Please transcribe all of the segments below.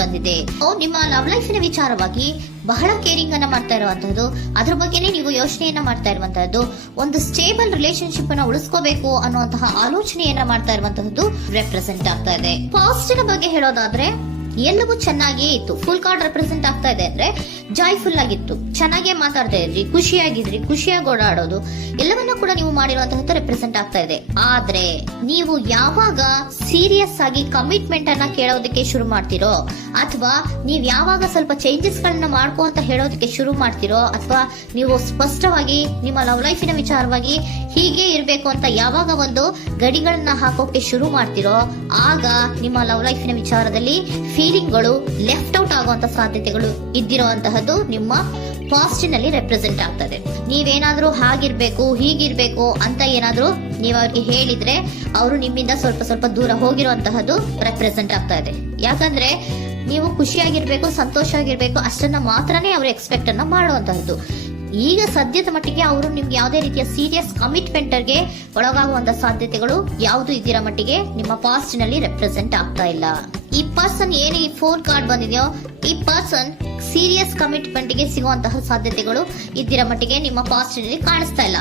ಬಂದಿದೆ. ನಿಮ್ಮ ಲವ್ ಲೈಫಿನ ವಿಚಾರವಾಗಿ ಬಹಳ ಕೇರಿಂಗ್ ಅನ್ನ ಮಾಡ್ತಾ ಇರುವಂತಹದ್ದು, ಅದ್ರ ಬಗ್ಗೆನೇ ನೀವು ಯೋಚನೆಯನ್ನ ಮಾಡ್ತಾ ಇರುವಂತಹದ್ದು, ಒಂದು ಸ್ಟೇಬಲ್ ರಿಲೇಶನ್ಶಿಪ್ ಅನ್ನ ಉಳಿಸ್ಕೋಬೇಕು ಅನ್ನುವಂತಹ ಆಲೋಚನೆಯನ್ನ ಮಾಡ್ತಾ ಇರುವಂತಹದ್ದು ರೆಪ್ರೆಸೆಂಟ್ ಆಗ್ತಾ ಇದೆ. ಪಾಸಿಟಿವ್ ಬಗ್ಗೆ ಹೇಳೋದಾದ್ರೆ ಎಲ್ಲವೂ ಚೆನ್ನಾಗಿಯೇ ಇತ್ತು. ಫುಲ್ ಕಾರ್ಡ್ ರೆಪ್ರೆಸೆಂಟ್ ಆಗ್ತಾ ಇದೆ ಅಂದ್ರೆ ಜಾಯ್ಫುಲ್ ಆಗಿತ್ತು, ಚೆನ್ನಾಗೇ ಮಾತಾಡ್ತಾ ಇದ್ರಿ, ಖುಷಿಯಾಗಿದ್ರಿ, ಖುಷಿಯಾಗಿ ಓಡಾಡೋದು ಎಲ್ಲವನ್ನ ಕೂಡ ನೀವು ಮಾಡಿರುವಂತಹದ್ದು ರೆಪ್ರೆಸೆಂಟ್ ಆಗ್ತಾ ಇದೆ. ಆದ್ರೆ ನೀವು ಯಾವಾಗ ಸೀರಿಯಸ್ ಆಗಿ ಕಮಿಟ್ಮೆಂಟ್ ಅನ್ನ ಕೇಳೋದಕ್ಕೆ ಶುರು ಮಾಡ್ತಿರೋ, ಅಥವಾ ನೀವ್ ಯಾವಾಗ ಸ್ವಲ್ಪ ಚೇಂಜಸ್ ಗಳನ್ನ ಮಾಡ್ಕೋ ಅಂತ ಹೇಳೋದಕ್ಕೆ ಶುರು ಮಾಡ್ತಿರೋ, ಅಥವಾ ನೀವು ಸ್ಪಷ್ಟವಾಗಿ ನಿಮ್ಮ ಲವ್ ಲೈಫಿನ ವಿಚಾರವಾಗಿ ಹೀಗೆ ಇರ್ಬೇಕು ಅಂತ ಯಾವಾಗ ಒಂದು ಗಡಿಗಳನ್ನ ಹಾಕೋಕೆ ಶುರು ಮಾಡ್ತಿರೋ, ಆಗ ನಿಮ್ಮ ಲವ್ ಲೈಫಿನ ವಿಚಾರದಲ್ಲಿ ಫೀಲಿಂಗ್ಗಳು ಲೆಫ್ಟ್ ಔಟ್ ಆಗುವಂತ ಸಾಧ್ಯತೆಗಳು ಇದ್ದಿರುವಂತಹದ್ದು ನಿಮ್ಮ ಪಾಸ್ಟಿನಲ್ಲಿ ರೆಪ್ರೆಸೆಂಟ್ ಆಗ್ತದೆ. ನೀವೇನಾದ್ರೂ ಹಾಗಿರ್ಬೇಕು ಹೀಗಿರ್ಬೇಕು ಅಂತ ಏನಾದ್ರೂ ನೀವು ಅವ್ರಿಗೆ ಹೇಳಿದ್ರೆ ಅವರು ನಿಮ್ಮಿಂದ ಸ್ವಲ್ಪ ಸ್ವಲ್ಪ ದೂರ ಹೋಗಿರುವಂತಹದ್ದು ರೆಪ್ರೆಸೆಂಟ್ ಆಗ್ತಾ ಇದೆ. ಯಾಕಂದ್ರೆ ನೀವು ಖುಷಿಯಾಗಿರ್ಬೇಕು, ಸಂತೋಷವಾಗಿರ್ಬೇಕು ಅಷ್ಟನ್ನ ಮಾತ್ರನೇ ಅವರು ಎಕ್ಸ್ಪೆಕ್ಟ್ ಅನ್ನ ಮಾಡುವಂತಹದ್ದು. ಈಗ ಸದ್ಯದ ಮಟ್ಟಿಗೆ ಅವರು ನಿಮ್ಗೆ ಯಾವುದೇ ರೀತಿಯ ಸೀರಿಯಸ್ ಕಮಿಟ್ಮೆಂಟ್ ಗೆ ಒಳಗಾಗುವಂತ ಸಾಧ್ಯತೆಗಳು ಯಾವುದು ಇದ್ದಿರೋ ಮಟ್ಟಿಗೆ ನಿಮ್ಮ ಪಾಸ್ಟ್ ನಲ್ಲಿ ರೆಪ್ರೆಸೆಂಟ್ ಆಗ್ತಾ ಇಲ್ಲ. ಈ ಪರ್ಸನ್ ಏನು ಈ 4 ಕಾರ್ಡ್ ಬಂದಿದೆಯೋ, ಈ ಪರ್ಸನ್ ಸೀರಿಯಸ್ ಕಮಿಟ್ಮೆಂಟ್ ಗೆ ಸಿಗುವಂತಹ ಸಾಧ್ಯತೆಗಳು ಇದ್ದಿರೋ ಮಟ್ಟಿಗೆ ನಿಮ್ಮ ಪಾಸ್ಟ್ ನಲ್ಲಿ ಕಾಣಿಸ್ತಾ ಇಲ್ಲ.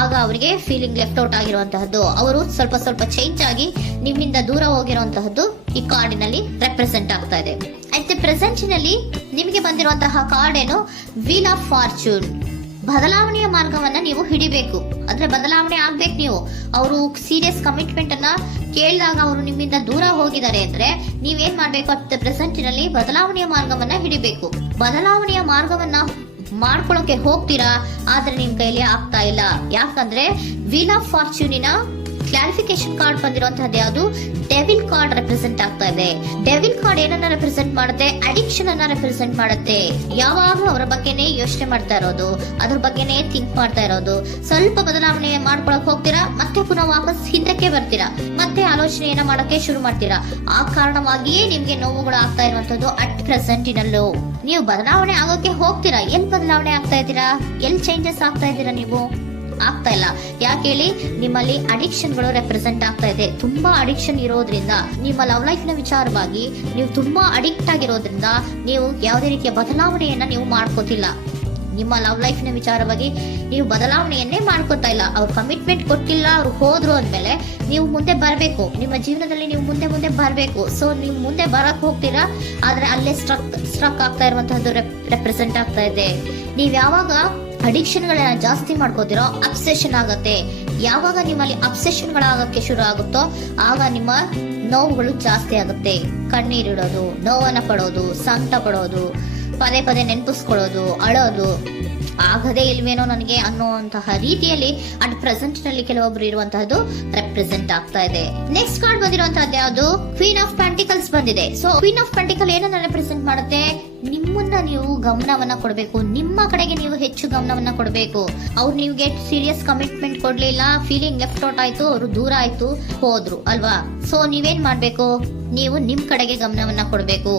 ಆಗ ಅವರಿಗೆ ಫೀಲಿಂಗ್ ಲೆಫ್ಟ್ ಔಟ್ ಆಗಿರುವಂತಹದ್ದು, ಅವರು ಸ್ವಲ್ಪ ಸ್ವಲ್ಪ ಚೇಂಜ್ ಆಗಿ ನಿಮ್ಮಿಂದ ದೂರ ಹೋಗಿರುವಂತಹದ್ದು ಈ ಕಾರ್ಡಿನಲ್ಲಿ ರೆಪ್ರೆಸೆಂಟ್ ಆಗ್ತಾ ಇದೆ. ಅಟ್ ಪ್ರೆಸೆಂಟ್ ನಲ್ಲಿ ನಿಮಗೆ ಬಂದಿರುವಂತಹ ಕಾರ್ಡ್ ಏನು, ವೀಲ್ ಆಫ್ ಫಾರ್ಚೂನ್. ಬದಲಾವಣೆಯ ಮಾರ್ಗವನ್ನ ನೀವು ಹಿಡಿಬೇಕು, ಅಂದ್ರೆ ಬದಲಾವಣೆ ಆಗ್ಬೇಕು ನೀವು. ಅವರು ಸೀರಿಯಸ್ ಕಮಿಟ್ಮೆಂಟ್ ಅನ್ನ ಕೇಳಿದಾಗ ಅವರು ನಿಮ್ಮಿಂದ ದೂರ ಹೋಗಿದ್ದಾರೆ ಅಂದ್ರೆ ನೀವೇನ್ ಮಾಡ್ಬೇಕು, ಅಟ್ ಪ್ರೆಸೆಂಟ್ ನಲ್ಲಿ ಬದಲಾವಣೆಯ ಮಾರ್ಗವನ್ನ ಹಿಡಿಬೇಕು. ಬದಲಾವಣೆಯ ಮಾರ್ಗವನ್ನ ಮಾಡ್ಕೊಳ್ಳೋಕೆ ಹೋಗ್ತೀರಾ, ಆದ್ರೆ ನಿಮ್ ಕೈಲಿ ಆಗ್ತಾ ಇಲ್ಲ. ಯಾಕಂದ್ರೆ ವೀಲ್ ಆಫ್ ಫಾರ್ಚೂನಿನ ಕ್ಲಾರಿಫಿಕೇಶನ್ ಕಾರ್ಡ್ ಬಂದಿರುವಂತಹದ್ದು ಯಾವುದು, ಡೆವಿಲ್ ಕಾರ್ಡ್ ರೆಪ್ರೆಸೆಂಟ್ ಆಗ್ತಾ ಇದೆ. ಡೆವಿಲ್ ಕಾರ್ಡ್ ಏನನ್ನ ರೆಪ್ರೆಸೆಂಟ್ ಮಾಡುತ್ತೆ, ಅಡಿಕ್ಷನ್ ಅನ್ನ ರೆಪ್ರೆಸೆಂಟ್ ಮಾಡುತ್ತೆ. ಯಾವಾಗ ಅವರ ಬಗ್ಗೆನೇ ಯೋಚನೆ ಮಾಡ್ತಾ ಇರೋದು, ಅದ್ರ ಬಗ್ಗೆನೇ ಥಿಂಕ್ ಮಾಡ್ತಾ ಇರೋದು. ಸ್ವಲ್ಪ ಬದಲಾವಣೆ ಮಾಡ್ಕೊಳಕ್ ಹೋಗ್ತೀರಾ, ಮತ್ತೆ ಪುನಃ ವಾಪಸ್ ಹಿಂದಕ್ಕೆ ಬರ್ತೀರಾ, ಮತ್ತೆ ಆಲೋಚನೆಯನ್ನ ಮಾಡಕ್ಕೆ ಶುರು ಮಾಡ್ತೀರಾ. ಆ ಕಾರಣವಾಗಿಯೇ ನಿಮ್ಗೆ ನೋವುಗಳು ಆಗ್ತಾ ಇರುವಂತದ್ದು ಅಟ್ ಪ್ರೆಸೆಂಟಿನಲ್ಲೂ. ನೀವು ಬದಲಾವಣೆ ಆಗೋಕೆ ಹೋಗ್ತೀರಾ, ಎಲ್ಲಿ ಬದಲಾವಣೆ ಆಗ್ತಾ ಇದ್ದೀರಾ, ಎಲ್ಲಿ ಚೇಂಜಸ್ ಆಗ್ತಾ ಇದ್ದೀರಾ, ನೀವು ಆಗ್ತಾ ಇಲ್ಲ. ಯಾಕೆ ಹೇಳಿ, ನಿಮ್ಮಲ್ಲಿ ಅಡಿಕ್ಷನ್ ಗಳು ರೆಪ್ರೆಸೆಂಟ್ ಆಗ್ತಾ ಇದೆ. ತುಂಬಾ ಅಡಿಕ್ಷನ್ ಇರೋದ್ರಿಂದ, ನಿಮ್ಮ ಲವ್ ಲೈಫ್ ನ ವಿಚಾರವಾಗಿ ನೀವು ತುಂಬಾ ಅಡಿಕ್ಟ್ ಆಗಿರೋದ್ರಿಂದ ನೀವು ಯಾವುದೇ ರೀತಿಯ ಬದಲಾವಣೆಯನ್ನ ನೀವು ಮಾಡ್ಕೋತಿಲ್ಲ. ನಿಮ್ಮ ಲವ್ ಲೈಫ್ ನ ವಿಚಾರವಾಗಿ ನೀವು ಬದಲಾವಣೆಯನ್ನೇ ಮಾಡ್ಕೋತಾ ಇಲ್ಲ. ಅವ್ರು ಕಮಿಟ್ಮೆಂಟ್ ಕೊಟ್ಟಿಲ್ಲ, ಅವ್ರು ಹೋದ್ರು ಅಂದ್ಮೇಲೆ ನೀವು ಮುಂದೆ ಬರಬೇಕು, ನಿಮ್ಮ ಜೀವನದಲ್ಲಿ ನೀವು ಮುಂದೆ ಬರಬೇಕು. ಸೊ ನೀವು ಮುಂದೆ ಬರಕ್ ಹೋಗ್ತೀರಾ, ಆದ್ರೆ ಅಲ್ಲೇ ಸ್ಟ್ರಕ್ ಆಗ್ತಾ ಇರುವಂತಹದ್ದು ರೆಪ್ರೆಸೆಂಟ್ ಆಗ್ತಾ ಇದೆ. ನೀವ್ ಯಾವಾಗ ಅಡಿಕ್ಷನ್ ಗಳನ್ನ ಜಾಸ್ತಿ ಮಾಡ್ಕೋತಿರೋ, ಅಬ್ಸೆಷನ್ ಆಗತ್ತೆ. ಯಾವಾಗ ನಿಮ್ಮಲ್ಲಿ ಅಬ್ಸೆಷನ್ ಗಳಾಗಕ್ಕೆ ಶುರು ಆಗುತ್ತೋ, ಆಗ ನಿಮ್ಮ ನೋವುಗಳು ಜಾಸ್ತಿ ಆಗುತ್ತೆ. ಕಣ್ಣೀರಿಡೋದು, ನೋವನ್ನ ಪಡೋದು, ಸಂಕಟ ಪಡೋದು, ಪದೇ ಪದೇ ನೆನಪಿಸ್ಕೊಳ್ಳೋದು, ಅಳೋದು, ಆಗದೇ ಇಲ್ವೇನೋ ನನಗೆ ಅನ್ನುವಂತಹ ರೀತಿಯಲ್ಲಿ ಅಟ್ ಪ್ರೆಸೆಂಟ್ ನಲ್ಲಿ ಕೆಲವೊಬ್ರು ಇರುವಂತಹದ್ದು ರೆಪ್ರೆಸೆಂಟ್ ಆಗ್ತಾ ಇದೆ. ನೆಕ್ಸ್ಟ್ ಕಾರ್ಡ್ ಬಂದಿರುವಂತಹದ್ದು ಯಾವುದು, ಕ್ವೀನ್ ಆಫ್ ಪೆಂಟಿಕಲ್ಸ್ ಬಂದಿದೆ. ಸೊ ಕ್ವೀನ್ ಆಫ್ ಪೆಂಟಿಕಲ್ ಏನನ್ನ ರೆಪ್ರೆಸೆಂಟ್ ಮಾಡುತ್ತೆ, ನಿಮ್ಮನ್ನ ನೀವು ಗಮನವನ್ನ ಕೊಡಬೇಕು, ನಿಮ್ಮ ಕಡೆಗೆ ನೀವು ಹೆಚ್ಚು ಗಮನವನ್ನ ಕೊಡಬೇಕು. ಅವ್ರು ನಿಮ್ಗೆ ಸೀರಿಯಸ್ ಕಮಿಟ್ಮೆಂಟ್ ಕೊಡ್ಲಿಲ್ಲ, ಫೀಲಿಂಗ್ ಲೆಫ್ಟ್ ಔಟ್ ಆಯ್ತು, ಅವರು ದೂರ ಆಯ್ತು, ಹೋದ್ರು ಅಲ್ವಾ. ಸೊ ನೀವೇನ್ ಮಾಡ್ಬೇಕು, ನೀವು ನಿಮ್ ಕಡೆಗೆ ಗಮನವನ್ನ ಕೊಡಬೇಕು.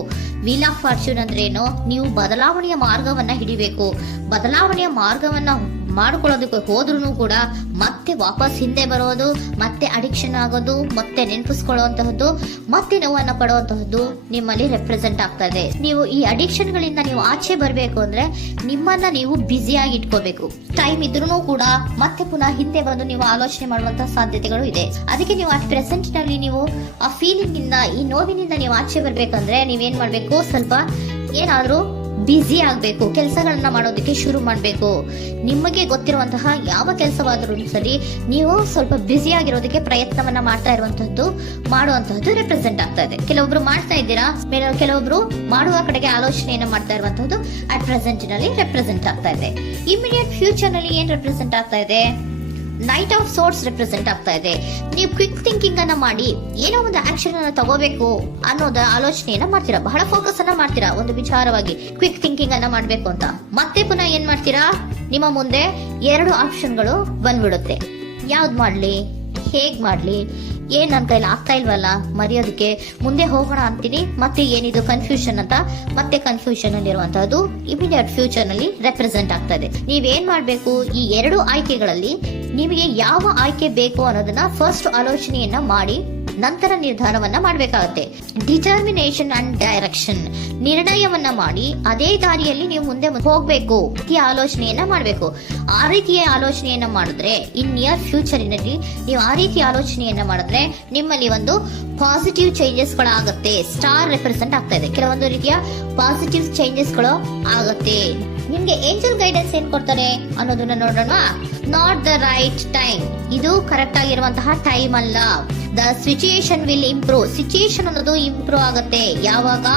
ವೀಲ್ ಆಫ್ ಫಾರ್ಚೂನ್ ಅಂದ್ರೆ ಏನು, ನೀವು ಬದಲಾವಣೆಯ ಮಾರ್ಗವನ್ನ ಹಿಡಿಬೇಕು. ಬದಲಾವಣೆಯ ಮಾರ್ಗವನ್ನ ಮಾಡ್ಕೊಳ್ಳೋದಕ್ಕೆ ಹೋದ್ರೂ ಕೂಡ ಮತ್ತೆ ವಾಪಸ್ ಹಿಂದೆ ಬರೋದು, ಮತ್ತೆ ಅಡಿಕ್ಷನ್ ಆಗೋದು, ಮತ್ತೆ ನೆನಪಿಸ್ಕೊಳ್ಳುವಂತಹದ್ದು, ಮತ್ತೆ ನೋವನ್ನ ಪಡುವಂತಹದ್ದು ನಿಮ್ಮಲ್ಲಿ ರೆಪ್ರೆಸೆಂಟ್ ಆಗ್ತಾ ಇದೆ. ನೀವು ಈ ಅಡಿಕ್ಷನ್ ಗಳಿಂದ ನೀವು ಆಚೆ ಬರಬೇಕು ಅಂದ್ರೆ ನಿಮ್ಮನ್ನ ನೀವು ಬ್ಯುಸಿಯಾಗಿ ಇಟ್ಕೋಬೇಕು. ಟೈಮ್ ಇದ್ರೂ ಕೂಡ ಮತ್ತೆ ಪುನಃ ಹಿಂದೆ ಬಂದು ನೀವು ಆಲೋಚನೆ ಮಾಡುವಂತಹ ಸಾಧ್ಯತೆಗಳು ಇದೆ. ಅದಕ್ಕೆ ನೀವು ಅಟ್ ಪ್ರೆಸೆಂಟ್ ನಲ್ಲಿ ನೀವು ಆ ಫೀಲಿಂಗ್ ಇಂದ, ಈ ನೋವಿನಿಂದ ನೀವು ಆಚೆ ಬರ್ಬೇಕಂದ್ರೆ ನೀವೇನ್ ಮಾಡ್ಬೇಕು, ಸ್ವಲ್ಪ ಏನಾದ್ರೂ ಬ್ಯುಸಿ ಆಗ್ಬೇಕು, ಕೆಲಸಗಳನ್ನ ಮಾಡೋದಕ್ಕೆ ಶುರು ಮಾಡ್ಬೇಕು. ನಿಮಗೆ ಗೊತ್ತಿರುವಂತಹ ಯಾವ ಕೆಲಸವಾದರೂ ಸರಿ, ನೀವು ಸ್ವಲ್ಪ ಬ್ಯುಸಿ ಆಗಿರೋದಕ್ಕೆ ಪ್ರಯತ್ನವನ್ನ ಮಾಡ್ತಾ ಇರುವಂತಹದ್ದು, ಮಾಡುವಂತಹದ್ದು ರೆಪ್ರೆಸೆಂಟ್ ಆಗ್ತಾ ಇದೆ. ಕೆಲವೊಬ್ರು ಮಾಡ್ತಾ ಇದ್ದೀರಾ, ಕೆಲವೊಬ್ರು ಮಾಡುವ ಕಡೆಗೆ ಆಲೋಚನೆಯನ್ನ ಮಾಡ್ತಾ ಇರುವಂತಹದ್ದು ಅಟ್ ಪ್ರೆಸೆಂಟ್ ನಲ್ಲಿ ರೆಪ್ರೆಸೆಂಟ್ ಆಗ್ತಾ ಇದೆ. ಇಮಿಡಿಯೇಟ್ ಫ್ಯೂಚರ್ ನಲ್ಲಿ ಏನ್ ರೆಪ್ರೆಸೆಂಟ್ ಆಗ್ತಾ ಇದೆ, ನೈಟ್ ಆಫ್ ಸೋರ್ಸ್ ರೆಪ್ರೆಸೆಂಟ್ ಆಗ್ತಾ ಇದೆ. ನೀವು ಕ್ವಿಕ್ ಥಿಂಕಿಂಗ್ ಅನ್ನ ಮಾಡಿ ಏನೋ ಒಂದು ಆಕ್ಷನ್ ಅನ್ನ ತಗೋಬೇಕು ಅನ್ನೋದ ಆಲೋಚನೆಯನ್ನ ಮಾಡ್ತೀರಾ, ಬಹಳ ಫೋಕಸ್ ಅನ್ನ ಮಾಡ್ತೀರಾ ಒಂದು ವಿಚಾರವಾಗಿ, ಕ್ವಿಕ್ ಥಿಂಕಿಂಗ್ ಅನ್ನ ಮಾಡ್ಬೇಕು ಅಂತ. ಮತ್ತೆ ಪುನಃ ಏನ್ ಮಾಡ್ತೀರಾ, ನಿಮ್ಮ ಮುಂದೆ 2 ಆಪ್ಷನ್ಗಳು ಬಂದ್ಬಿಡುತ್ತೆ. ಯಾವ್ದು ಮಾಡ್ಲಿ, ಹೇಗ್ ಮಾಡ್ಲಿ, ಏನ್ ನನ್ನ ಕೈಲಿ ಆಗ್ತಾ ಇಲ್ವಲ್ಲ ಮರೆಯೋದಕ್ಕೆ, ಮುಂದೆ ಹೋಗೋಣ ಅಂತೀನಿ, ಮತ್ತೆ ಏನಿದು ಕನ್ಫ್ಯೂಷನ್ ಅಂತ ಮತ್ತೆ ಕನ್ಫ್ಯೂಷನ್ ಅಲ್ಲಿ ಇರುವಂತಹದ್ದು ಇಮಿಡಿಯೇಟ್ ಫ್ಯೂಚರ್ ನಲ್ಲಿ ರೆಪ್ರೆಸೆಂಟ್ ಆಗ್ತಾ ಇದೆ. ನೀವೇನ್ ಮಾಡ್ಬೇಕು, ಈ 2 ಆಯ್ಕೆಗಳಲ್ಲಿ ನಿಮಗೆ ಯಾವ ಆಯ್ಕೆ ಬೇಕು ಅನ್ನೋದನ್ನ ಫಸ್ಟ್ ಆಲೋಚನೆಯನ್ನ ಮಾಡಿ ನಂತರ ನಿರ್ಧಾರವನ್ನ ಮಾಡಬೇಕಾಗತ್ತೆ. ಡಿಟರ್ಮಿನೇಷನ್ ಅಂಡ್ ಡೈರೆಕ್ಷನ್, ನಿರ್ಣಯವನ್ನ ಮಾಡಿ ಅದೇ ದಾರಿಯಲ್ಲಿ ನೀವು ಮುಂದೆ ಹೋಗ್ಬೇಕು ಈ ಆಲೋಚನೆಯನ್ನ ಮಾಡಬೇಕು. ಆ ರೀತಿಯ ಆಲೋಚನೆಯನ್ನ ಮಾಡಿದ್ರೆ ಇನ್ ನಿಯರ್ ಫ್ಯೂಚರಿನಲ್ಲಿ ನೀವು ಆ ರೀತಿ ಆಲೋಚನೆಯನ್ನ ಮಾಡಿದ್ರೆ ನಿಮ್ಮಲ್ಲಿ ಒಂದು ಪಾಸಿಟಿವ್ ಚೇಂಜಸ್ ಗಳಾಗುತ್ತೆ. ಸ್ಟಾರ್ ರೆಪ್ರೆಸೆಂಟ್ ಆಗ್ತಾ ಇದೆ, ಕೆಲವೊಂದು ರೀತಿಯ ಪಾಸಿಟಿವ್ ಚೇಂಜಸ್ ಗಳು ಆಗುತ್ತೆ. ನಿಮ್ಗೆ ಏಂಜಲ್ ಗೈಡೆನ್ಸ್ ಏನ್ ಕೊಡ್ತಾರೆ ಅನ್ನೋದನ್ನ ನೋಡೋಣ. ನಾಟ್ ದ ರೈಟ್ ಟೈಮ್, ಇದು ಕರೆಕ್ಟ್ ಆಗಿರುವಂತಹ ಟೈಮ್ ಅಲ್ಲ. The situation will improve, situation ಅನ್ನೋದು ಇಂಪ್ರೂವ್ ಆಗುತ್ತೆ ಯಾವಾಗ,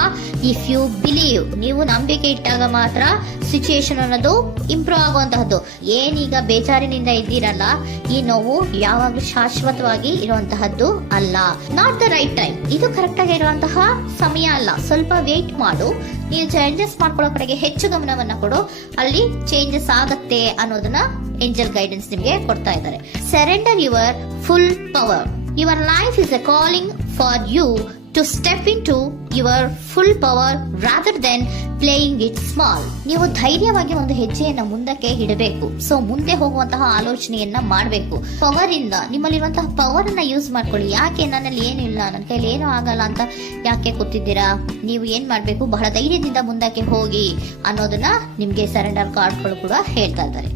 ಇಫ್ ಯು ಬಿಲೀವ್, ನೀವು ನಂಬಿಕೆ ಇಟ್ಟಾಗ ಮಾತ್ರ ಸಿಚುಯೇಷನ್ ಅನ್ನೋದು ಇಂಪ್ರೂವ್ ಆಗುವಂತಹದ್ದು. ಏನೀಗ ಬೇಜಾರಿನಿಂದ ಇದ್ದೀರಲ್ಲ, ಈ ನೋವು ಯಾವಾಗ ಶಾಶ್ವತವಾಗಿ ಇರುವಂತಹದ್ದು ಅಲ್ಲ. ನಾಟ್ ದ ರೈಟ್ ಟೈಮ್, ಇದು ಕರೆಕ್ಟ್ ಆಗಿರುವಂತಹ ಸಮಯ ಅಲ್ಲ. ಸ್ವಲ್ಪ ವೇಟ್ ಮಾಡು, ನೀವು ಚೇಂಜಸ್ ಮಾಡ್ಕೊಳ್ಳೋ ಕಡೆಗೆ ಹೆಚ್ಚು ಗಮನವನ್ನ ಕೊಡು, ಅಲ್ಲಿ ಚೇಂಜಸ್ ಆಗತ್ತೆ ಅನ್ನೋದನ್ನ ಏಂಜಲ್ ಗೈಡೆನ್ಸ್ ನಿಮಗೆ ಕೊಡ್ತಾ ಇದ್ದಾರೆ. Surrender your full power. Your life is a calling for you to step into your full power rather than playing it small. ನೀವು ಧೈರ್ಯವಾಗಿ ಒಂದು ಹೆಜ್ಜೆಯನ್ನ ಮುಂದಕ್ಕೆ ಇಡಬೇಕು. ಸೊ ಮುಂದೆ ಹೋಗುವಂತಹ ಆಲೋಚನೆಯನ್ನ ಮಾಡಬೇಕು. ಪವರ್ ಇಂದ, ನಿಮ್ಮಲ್ಲಿರುವಂತಹ ಪವರ್ ಅನ್ನ ಯೂಸ್ ಮಾಡ್ಕೊಳ್ಳಿ. ಯಾಕೆ ನನ್ನಲ್ಲಿ ಏನು ಇಲ್ಲ, ನನ್ನ ಕೈಲಿ ಏನೂ ಆಗಲ್ಲ ಅಂತ ಯಾಕೆ ಕೂತಿದ್ದೀರಾ? ನೀವು ಏನ್ ಮಾಡ್ಬೇಕು, ಬಹಳ ಧೈರ್ಯದಿಂದ ಮುಂದಕ್ಕೆ ಹೋಗಿ ಅನ್ನೋದನ್ನ ನಿಮ್ಗೆ ಸರೆಂಡರ್ ಕಾರ್ಡ್ಗಳು ಕೂಡ ಹೇಳ್ತಾ ಇದ್ದಾರೆ.